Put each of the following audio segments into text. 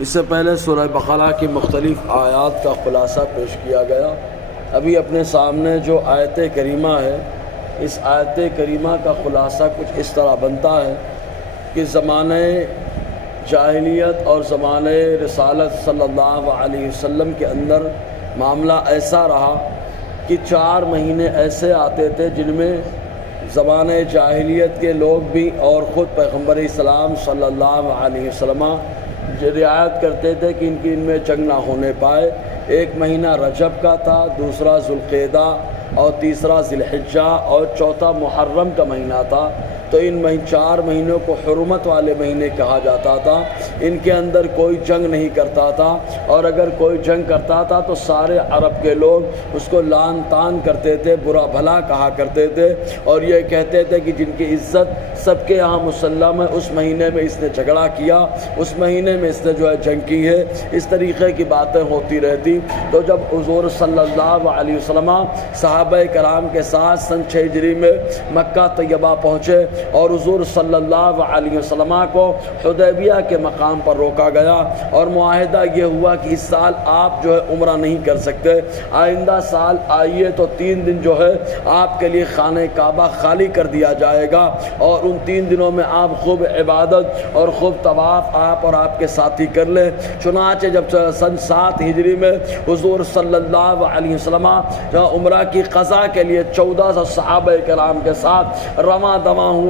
اس سے پہلے سورہ بقرہ کی مختلف آیات کا خلاصہ پیش کیا گیا۔ ابھی اپنے سامنے جو آیت کریمہ ہے، اس آیت کریمہ کا خلاصہ کچھ اس طرح بنتا ہے کہ زمانہ جاہلیت اور زمانہ رسالت صلی اللہ علیہ وسلم کے اندر معاملہ ایسا رہا کہ 4 مہینے ایسے آتے تھے جن میں زمانہ جاہلیت کے لوگ بھی اور خود پیغمبر اسلام صلی اللہ علیہ وسلم رعایت کرتے تھے کہ ان میں جنگ نہ ہونے پائے۔ ایک مہینہ رجب کا تھا، دوسرا ذوالقعدہ اور تیسرا ذی الحجہ اور چوتھا محرم کا مہینہ تھا۔ تو ان 4 مہینوں کو حرمت والے مہینے کہا جاتا تھا۔ ان کے اندر کوئی جنگ نہیں کرتا تھا، اور اگر کوئی جنگ کرتا تھا تو سارے عرب کے لوگ اس کو لعن طعن کرتے تھے، برا بھلا کہا کرتے تھے، اور یہ کہتے تھے کہ جن کی عزت سب کے یہاں مسلم ہے، اس مہینے میں اس نے جھگڑا کیا، اس مہینے میں اس نے جنگ کی ہے، اس طریقے کی باتیں ہوتی رہتی۔ تو جب حضور صلی اللہ علیہ وسلم صحابہ کرام کے ساتھ سن 6 ہجری میں مکہ طیبہ پہنچے اور حضور صلی اللہ علیہ وسلم کو حدیبیہ کے مقام پر روکا گیا، اور معاہدہ یہ ہوا کہ اس سال آپ عمرہ نہیں کر سکتے، آئندہ سال آئیے تو 3 دن آپ کے لیے خانہ کعبہ خالی کر دیا جائے گا، اور ان 3 دنوں میں آپ خوب عبادت اور خوب طواف آپ اور آپ کے ساتھی کر لیں۔ چنانچہ جب سن 7 ہجری میں حضور صلی اللہ علیہ وسلم عمرہ کی قضا کے لیے 1400 صحابہ کرام کے ساتھ رواں دواں ہوئے،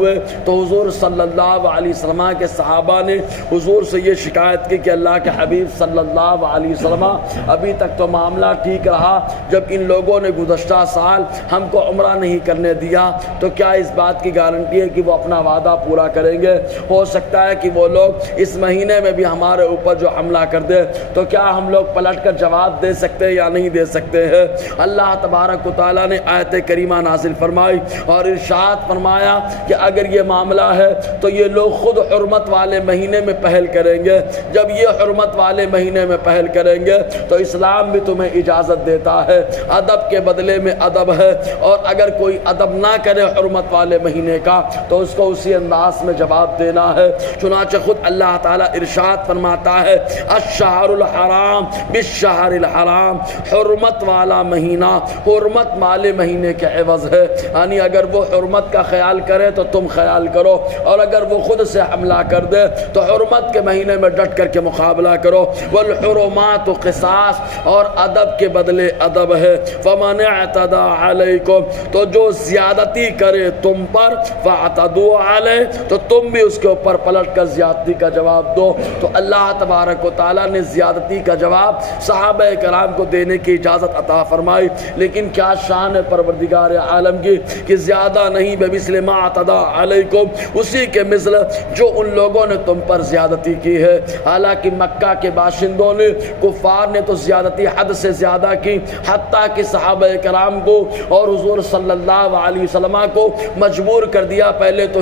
تو حضور صلی اللہ علیہ وسلم کے صحابہ نے حضور سے یہ شکایت کی کہ اللہ کے حبیب صلی اللہ علیہ وسلم ابھی تک تو معاملہ ٹھیک رہا، جب ان لوگوں نے گزشتہ سال ہم کو عمرہ نہیں کرنے دیا تو کیا اس بات کی گارنٹی ہے کہ وہ اپنا وعدہ پورا کریں گے؟ ہو سکتا ہے کہ وہ لوگ اس مہینے میں بھی ہمارے اوپر حملہ کر دے، تو کیا ہم لوگ پلٹ کر جواب دے سکتے ہیں یا نہیں دے سکتے ہیں؟ اللہ تبارک و تعالیٰ نے آیت کریمہ نازل فرمائی اور ارشاد فرمایا کہ اگر یہ معاملہ ہے تو یہ لوگ خود حرمت والے مہینے میں پہل کریں گے۔ جب یہ حرمت والے مہینے میں پہل کریں گے تو اسلام بھی تمہیں اجازت دیتا ہے، ادب کے بدلے میں ادب ہے، اور اگر کوئی ادب نہ کرے حرمت والے مہینے کا تو اس کو اسی انداز میں جواب دینا ہے۔ چنانچہ خود اللہ تعالیٰ ارشاد فرماتا ہے الشہر الحرام بالشہر الحرام، حرمت والا مہینہ حرمت والے مہینے کے عوض ہے، یعنی اگر وہ حرمت کا خیال کرے تو تم خیال کرو، اور اگر وہ خود سے حملہ کر دے تو حرمت کے مہینے میں ڈٹ کر کے مقابلہ کرو۔ والحرمات قصاص، اور ادب کے بدلے ادب ہے۔ فمن اعتدى علیکم، تو جو زیادتی کرے تم پر فاعتدوا علیہ، تو تم بھی اس کے اوپر پلٹ کر زیادتی کا جواب دو۔ تو اللہ تبارک و تعالیٰ نے زیادتی کا جواب صحابہ کرام کو دینے کی اجازت عطا فرمائی، لیکن کیا شان ہے پروردگار عالم کی کہ زیادہ نہیں بمثل ما اعتدى علیکم، اسی کے مثل جو ان لوگوں نے تم پر زیادتی کی ہے۔ حالانکہ مکہ کے باشندوں نے، کفار نے تو زیادتی حد سے زیادہ کی، حتیٰ کہ صحابہ کرام کو اور حضور صلی اللہ علیہ وسلم کو مجبور کر دیا پہلے تو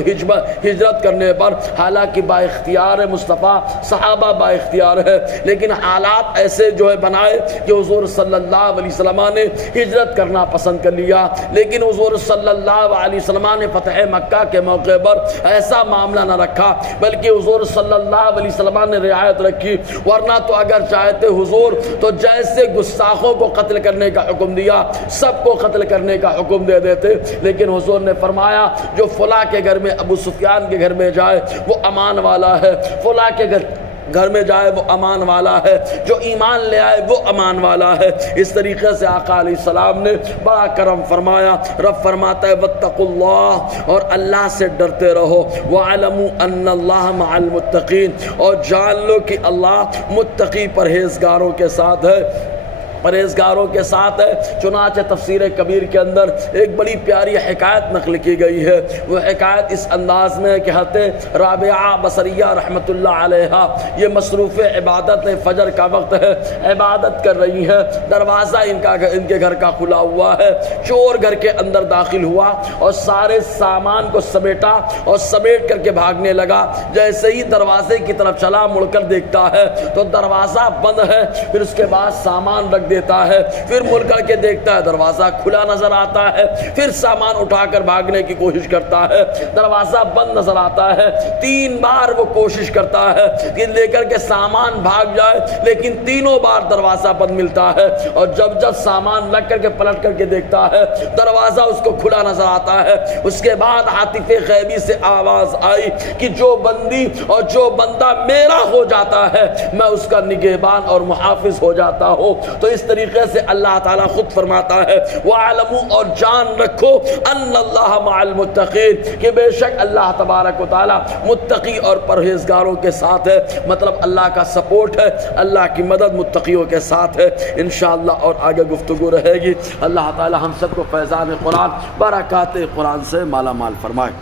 ہجرت کرنے پر، حالانکہ با اختیار مصطفیٰ صحابہ با اختیار ہے، لیکن حالات ایسے بنائے کہ حضور صلی اللہ علیہ وسلم نے ہجرت کرنا پسند کر لیا، لیکن حضور صلی اللہ علیہ وسلم نے فتح مکہ کے موقع پر ایسا معاملہ نہ رکھا، بلکہ حضور صلی اللہ علیہ وسلم نے رعایت رکھی، ورنہ تو اگر چاہتے حضور تو جیسے گستاخوں کو قتل کرنے کا حکم دیا سب کو قتل کرنے کا حکم دے دیتے، لیکن حضور نے فرمایا جو فلاں کے گھر میں ابو سفیان کے گھر میں جائے وہ امان والا ہے، فلاں کے گھر میں جائے وہ امان والا ہے، جو ایمان لے آئے وہ امان والا ہے۔ اس طریقے سے آقا علیہ السلام نے بڑا کرم فرمایا۔ رب فرماتا ہے واتقوا اللہ، اور اللہ سے ڈرتے رہو، وَاعْلَمُوا أَنَّ اللَّهَ مَعَ الْمُتَّقِينَ، اور جان لو کہ اللہ متقی پرہیزگاروں کے ساتھ ہے، پرہیزگاروں کے ساتھ ہے۔ چنانچہ تفسیر کبیر کے اندر ایک بڑی پیاری حکایت نقل کی گئی ہے، وہ حکایت اس انداز میں ہے کہ حضرت رابعہ بصریہ رحمۃ اللہ علیہ یہ مصروف عبادت فجر کا وقت ہے، عبادت کر رہی ہے، دروازہ ان کے گھر کا کھلا ہوا ہے، چور گھر کے اندر داخل ہوا اور سارے سامان کو سمیٹا اور سمیٹ کر کے بھاگنے لگا۔ جیسے ہی دروازے کی طرف چلا، مڑ کر دیکھتا ہے تو دروازہ بند ہے، پھر اس کے بعد سامان رکھ دیتا ہے، پھر مڑ کر کے دیکھتا ہے دروازہ کھلا نظر آتا ہے، پھر سامان اٹھا کر بھاگنے کی کوشش کرتا ہے، دروازہ بند نظر آتا ہے، 3 بار وہ کوشش کرتا ہے کہ لے کر کے سامان بھاگ جائے، لیکن تینوں بار دروازہ بند ملتا ہے، اور جب جب سامان لگ کر کے پلٹ کر کے دیکھتا ہے دروازہ اس کو کھلا نظر آتا ہے۔ اس کے بعد عاطف غیبی سے آواز آئی کہ جو بندی اور جو بندہ میرا ہو جاتا ہے میں اس کا نگہبان اور محافظ ہو جاتا ہوں۔ تو اس طریقے سے اللہ تعالیٰ خود فرماتا ہے وَعَلَمُوا، اور جان رکھو ان اللہ مع المتقین، کہ بے شک اللہ تبارک و تعالیٰ متقی اور پرہیزگاروں کے ساتھ ہے، مطلب اللہ کا سپورٹ ہے، اللہ کی مدد متقیوں کے ساتھ ہے انشاءاللہ۔ اور آگے گفتگو رہے گی۔ اللہ تعالیٰ ہم سب کو فیضان قرآن برکات قرآن سے مالا مال فرمائے۔